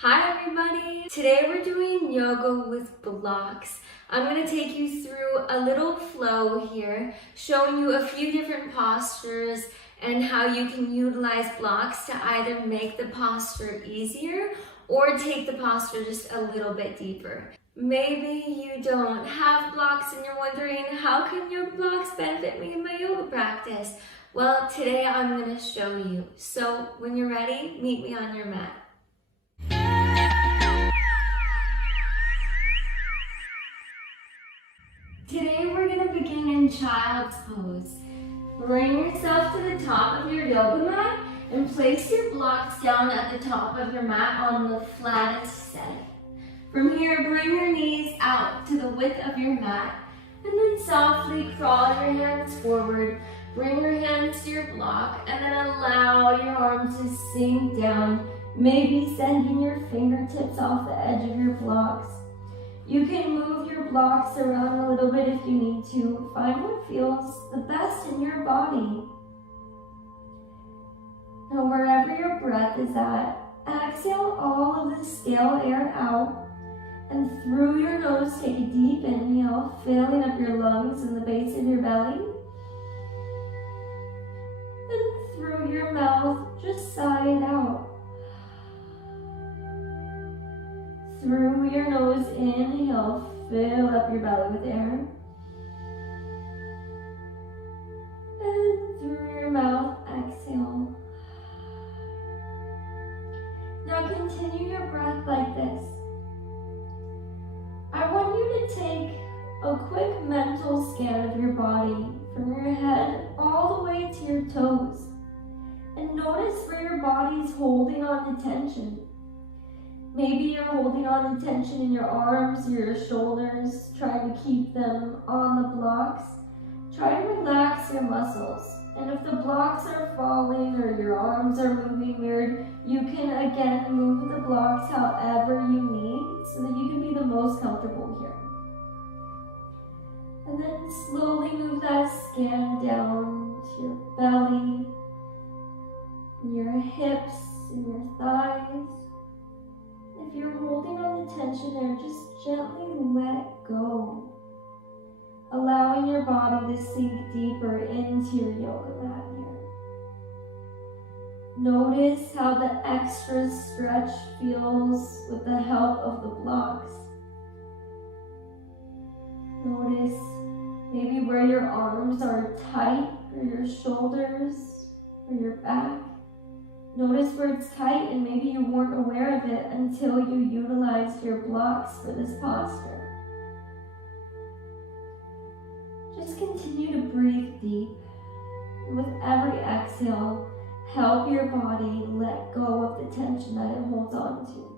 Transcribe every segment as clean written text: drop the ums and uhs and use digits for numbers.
Hi everybody! Today we're doing yoga with blocks. I'm going to take you through a little flow here, showing you a few different postures and how you can utilize blocks to either make the posture easier or take the posture just a little bit deeper. Maybe you don't have blocks and you're wondering, how can your blocks benefit me in my yoga practice? Well, today I'm going to show you. So when you're ready, meet me on your mat. Today we're going to begin in child's pose. Bring yourself to the top of your yoga mat and place your blocks down at the top of your mat on the flattest setting. From here, bring your knees out to the width of your mat and then softly crawl your hands forward. Bring your hands to your block and then allow your arms to sink down, maybe sending your fingertips off the edge of your blocks. You can move your blocks around a little bit if you need to. Find what feels the best in your body. Now, wherever your breath is at, exhale all of the stale air out. And through your nose, take a deep inhale, filling up your lungs and the base of your belly. And through your mouth, just sigh it out. Through your nose, inhale, fill up your belly with air. And through your mouth, exhale. Now continue your breath like this. I want you to take a quick mental scan of your body from your head all the way to your toes. And notice where your body's holding on to tension. Maybe you're holding on to tension in your arms or your shoulders, trying to keep them on the blocks. Try to relax your muscles. And if the blocks are falling or your arms are moving weird, you can again move the blocks however you need so that you can be the most comfortable here. And then slowly move that scan down to your belly, and your hips, and your thighs. If you're holding on to tension there, just gently let go, allowing your body to sink deeper into your yoga mat here. Notice how the extra stretch feels with the help of the blocks. Notice maybe where your arms are tight, or your shoulders, or your back. Notice where it's tight and maybe you weren't aware of it until you utilized your blocks for this posture. Just continue to breathe deep. And with every exhale, help your body let go of the tension that it holds on to.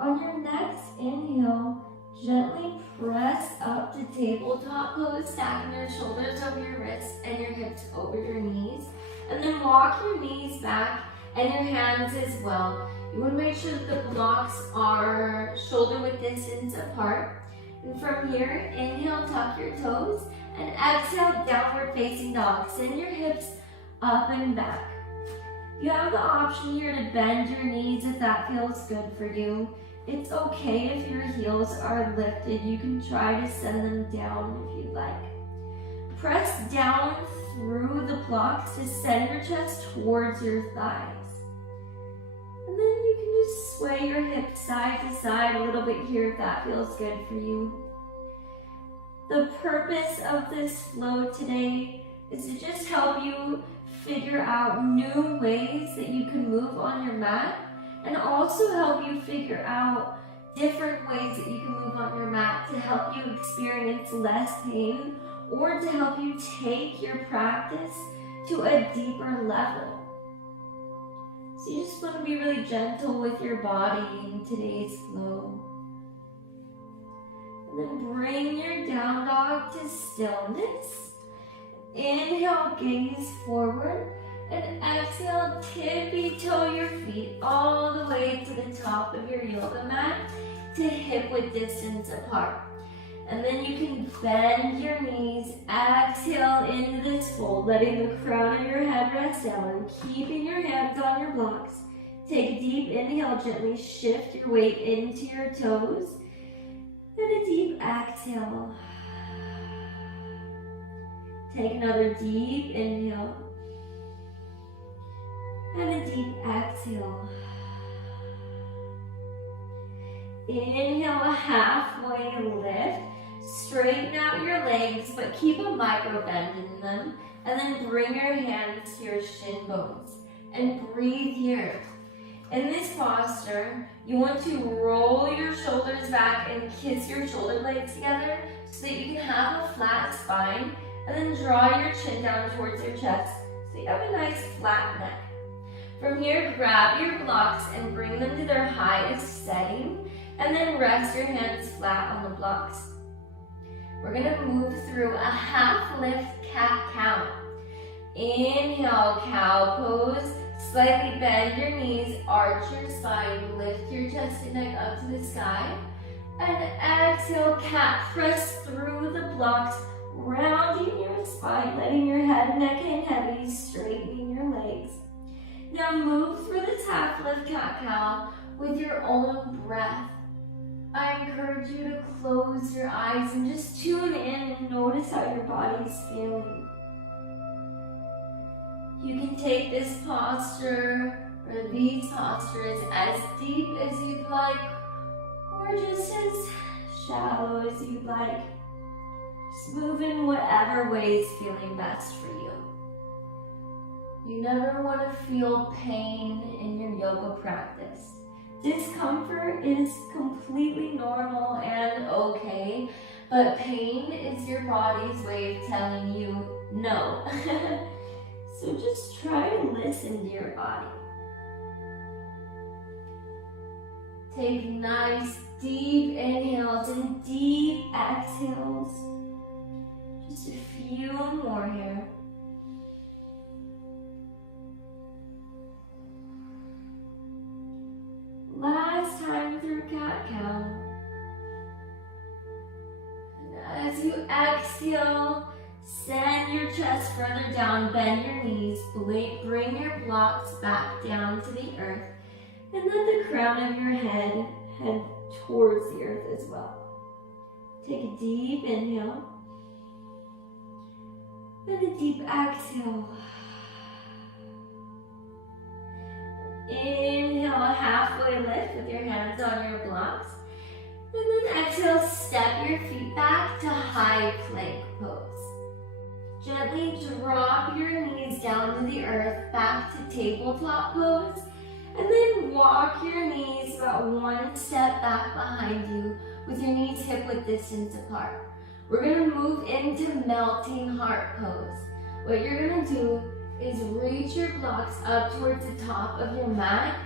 On your next inhale, gently press up to tabletop pose, stacking your shoulders over your wrists and your hips over your knees. And then walk your knees back and your hands as well. You want to make sure that the blocks are shoulder width distance apart. And from here, inhale, tuck your toes, and exhale, downward facing dog. Send your hips up and back. You have the option here to bend your knees if that feels good for you. It's okay if your heels are lifted. You can try to send them down if you'd like. Press down through the blocks to send your chest towards your thighs. And then you can just sway your hips side to side a little bit here if that feels good for you. The purpose of this flow today is to just help you figure out new ways that you can move on your mat, and also help you figure out different ways that you can move on your mat to help you experience less pain or to help you take your practice to a deeper level. So you just want to be really gentle with your body in today's flow. And then bring your down dog to stillness. Inhale, gaze forward. And exhale, tippy-toe your feet all the way to the top of your yoga mat to hip width distance apart. And then you can bend your knees, exhale into this fold, letting the crown of your head rest down, keeping your hands on your blocks. Take a deep inhale, gently shift your weight into your toes, and a deep exhale. Take another deep inhale, and a deep exhale. Inhale, a halfway lift. Straighten out your legs, but keep a micro bend in them. And then bring your hands to your shin bones. And breathe here. In this posture, you want to roll your shoulders back and kiss your shoulder blades together so that you can have a flat spine. And then draw your chin down towards your chest so you have a nice flat neck. From here, grab your blocks and bring them to their highest setting. And then rest your hands flat on the blocks. We're gonna move through a half lift cat-cow. Inhale, cow pose. Slightly bend your knees, arch your spine, lift your chest and neck up to the sky. And exhale, cat. Press through the blocks, rounding your spine, letting your head, neck hang heavy, straightening your legs. Now move through this half lift cat-cow with your own breath. I encourage you to close your eyes and just tune in and notice how your body's feeling. You can take this posture or these postures as deep as you'd like, or just as shallow as you'd like. Just move in whatever way is feeling best for you. You never want to feel pain in your yoga practice. Discomfort is completely normal and okay, but pain is your body's way of telling you no. So just try to listen to your body. Take nice deep inhales and deep exhales. Just a few more here. Last time through cat-cow. And as you exhale, send your chest further down, bend your knees, bring your blocks back down to the earth, and let the crown of your head head towards the earth as well. Take a deep inhale, and a deep exhale. Inhale, a halfway lift with your hands on your blocks. And then exhale, step your feet back to high plank pose. Gently drop your knees down to the earth, back to tabletop pose. And then walk your knees about one step back behind you with your knees hip-width distance apart. We're going to move into melting heart pose. What you're going to do is reach your blocks up towards the top of your mat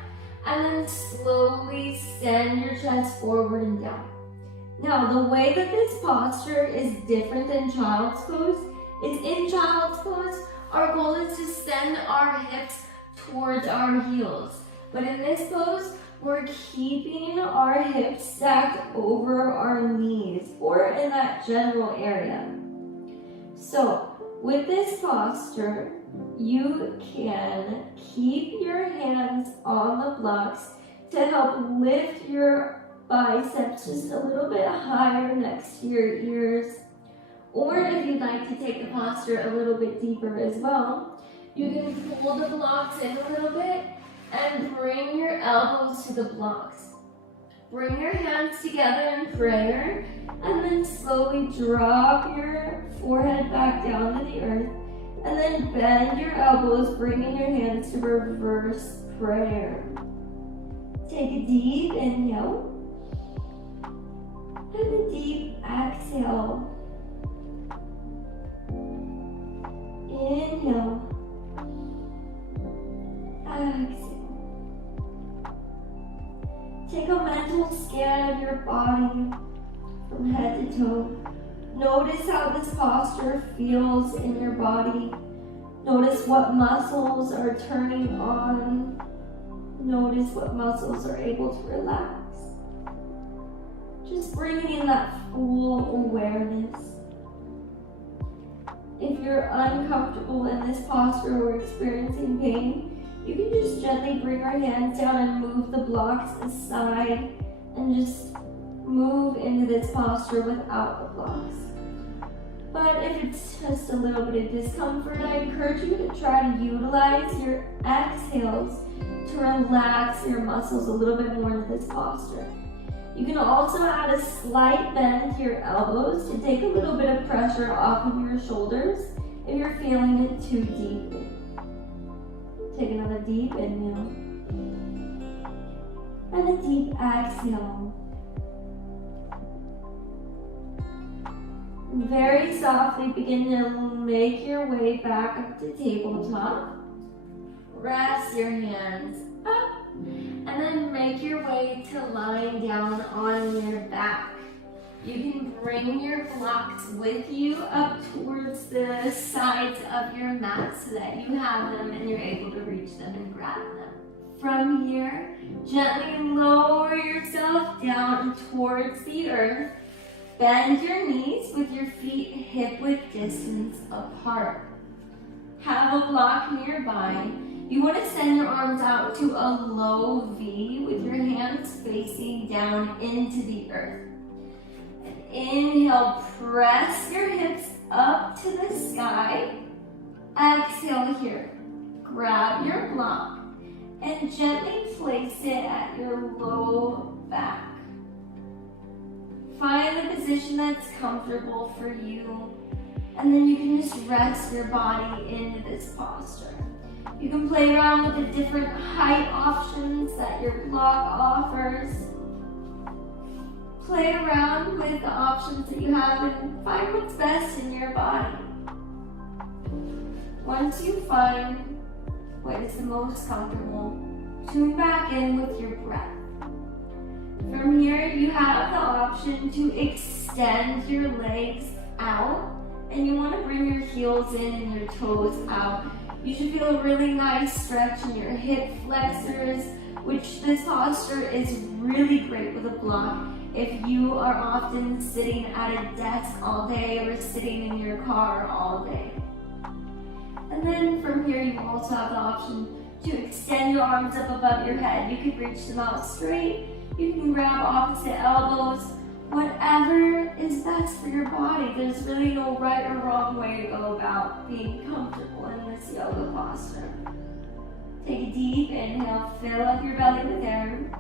and then slowly send your chest forward and down. Now, the way that this posture is different than child's pose is in child's pose, our goal is to send our hips towards our heels. But in this pose, we're keeping our hips stacked over our knees or in that general area. So, with this posture, you can keep your hands on the blocks to help lift your biceps just a little bit higher next to your ears. Or if you'd like to take the posture a little bit deeper as well, you can pull the blocks in a little bit and bring your elbows to the blocks. Bring your hands together in prayer and then slowly drop your forehead back down to the earth. And then bend your elbows, bringing your hands to reverse prayer. Take a deep inhale and a deep exhale. Inhale, exhale. Take a mental scan of your body from head to toe. Notice how this posture feels in your body. Notice what muscles are turning on. Notice what muscles are able to relax. Just bringing in that full awareness. If you're uncomfortable in this posture or experiencing pain, you can just gently bring our hands down and move the blocks aside and just move into this posture without the blocks. But if it's just a little bit of discomfort, I encourage you to try to utilize your exhales to relax your muscles a little bit more into this posture. You can also add a slight bend to your elbows to take a little bit of pressure off of your shoulders if you're feeling it too deeply. Take another deep inhale and a deep exhale. Very softly begin to make your way back up to tabletop. Rest your hands up and then make your way to lying down on your back. You can bring your blocks with you up towards the sides of your mat so that you have them and you're able to reach them and grab them. From here, gently lower yourself down towards the earth. Bend your knees with your feet hip-width distance apart. Have a block nearby. You want to send your arms out to a low V with your hands facing down into the earth. And inhale, press your hips up to the sky. Exhale here. Grab your block and gently place it at your low back. Find the position that's comfortable for you, and then you can just rest your body into this posture. You can play around with the different height options that your block offers. Play around with the options that you have and find what's best in your body. Once you find what is the most comfortable, tune back in with your breath. From here, you have the option to extend your legs out, and you want to bring your heels in and your toes out. You should feel a really nice stretch in your hip flexors, which this posture is really great with a block if you are often sitting at a desk all day or sitting in your car all day. And then from here, you also have the option to extend your arms up above your head. You can reach them out straight. You can grab opposite elbows, whatever is best for your body. There's really no right or wrong way to go about being comfortable in this yoga posture. Take a deep inhale, fill up your belly with air.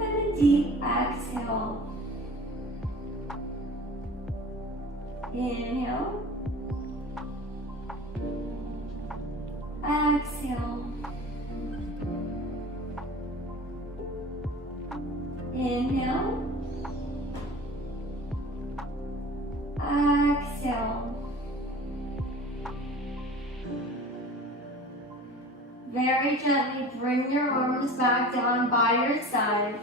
And a deep exhale. Inhale. Exhale. Inhale. Exhale. Very gently bring your arms back down by your side.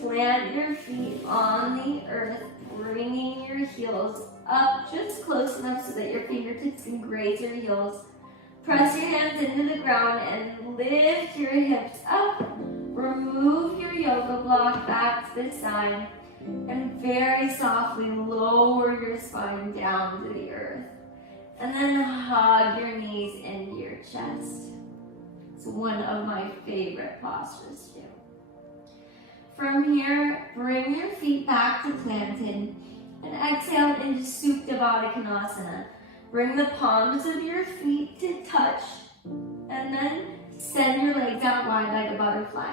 Plant your feet on the earth, bringing your heels up just close enough so that your fingertips can graze your heels. Press your hands into the ground and lift your hips up. Remove your yoga block back to the side and very softly lower your spine down to the earth. And then hug your knees into your chest. It's one of my favorite postures too. From here, bring your feet back to planted and exhale into Supta Baddha Konasana. Bring the palms of your feet to touch and then send your legs out wide like a butterfly.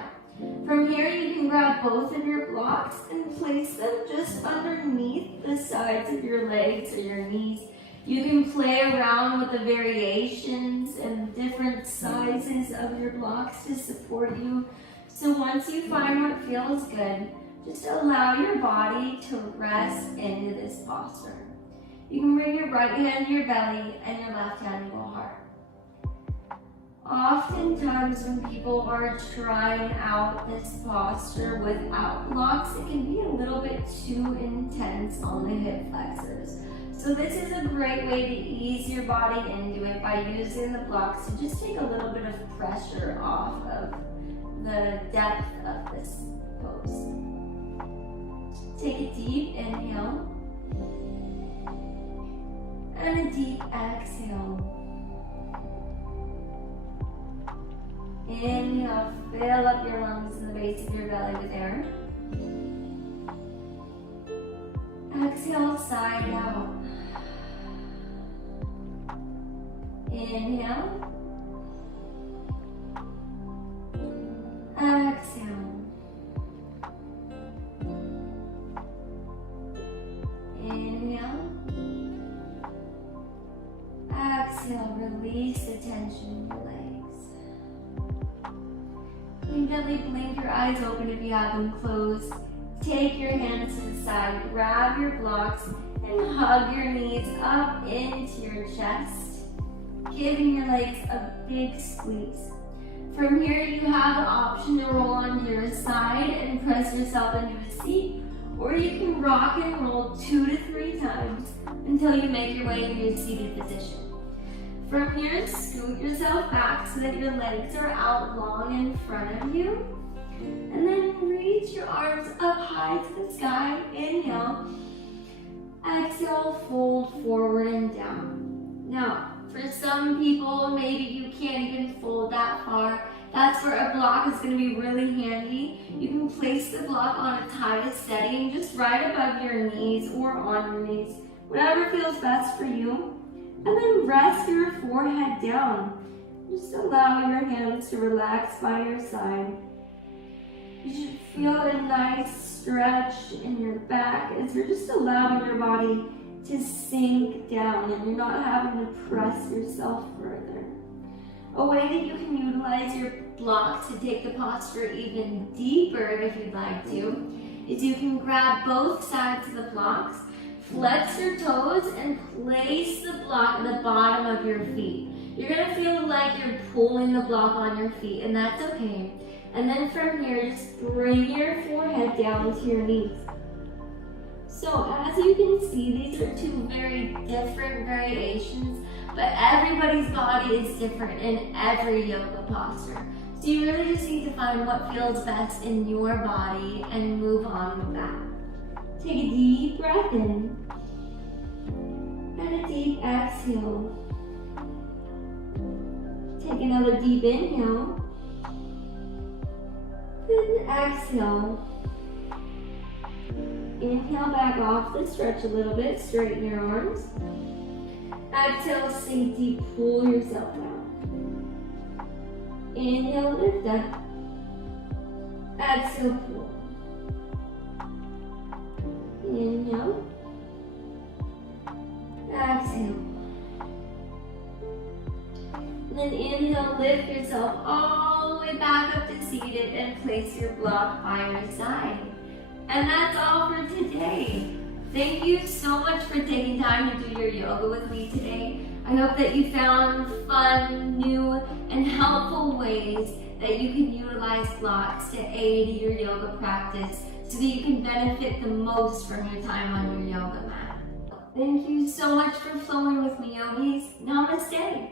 From here, you can grab both of your blocks and place them just underneath the sides of your legs or your knees. You can play around with the variations and different sizes of your blocks to support you. So once you find what feels good, just allow your body to rest into this posture. You can bring your right hand to your belly and your left hand to your heart. Oftentimes when people are trying out this posture without blocks, it can be a little bit too intense on the hip flexors. So this is a great way to ease your body into it by using the blocks to just take a little bit of pressure off of the depth of this pose. Take a deep inhale and a deep exhale. Inhale, fill up your lungs and the base of your belly with air. Exhale, side out. Inhale. Exhale. Inhale. Exhale, release the tension in your legs. You can gently blink your eyes open if you have them closed. Take your hands to the side, grab your blocks, and hug your knees up into your chest, giving your legs a big squeeze. From here, you have the option to roll onto your side and press yourself into a seat, or you can rock and roll 2 to 3 times until you make your way into your seated position. From here, scoot yourself back so that your legs are out long in front of you. And then reach your arms up high to the sky. Inhale. Exhale, fold forward and down. Now, for some people, maybe you can't even fold that far. That's where a block is going to be really handy. You can place the block on a tie setting just right above your knees or on your knees, whatever feels best for you. And then rest your forehead down. Just allow your hands to relax by your side. You should feel a nice stretch in your back as you're just allowing your body to sink down and you're not having to press yourself further. A way that you can utilize your block to take the posture even deeper if you'd like to is you can grab both sides of the blocks, flex your toes, and place the block at the bottom of your feet. You're going to feel like you're pulling the block on your feet, and that's okay. And then from here, just bring your forehead down to your knees. So as you can see, these are 2 very different variations, but everybody's body is different in every yoga posture. So you really just need to find what feels best in your body and move on with that. Take a deep breath in and a deep exhale. Take another deep inhale. And exhale. Inhale, back off the stretch a little bit, straighten your arms. Exhale, sink deep, pull yourself down. Inhale, lift up. Exhale, pull. Inhale. Exhale. And then inhale, lift yourself all the way back up to seated and place your block by your side. And that's all for today. Thank you so much for taking time to do your yoga with me today. I hope that you found fun, new, and helpful ways that you can utilize blocks to aid your yoga practice so that you can benefit the most from your time on your yoga mat. Thank you so much for flowing with me, yogis. Namaste.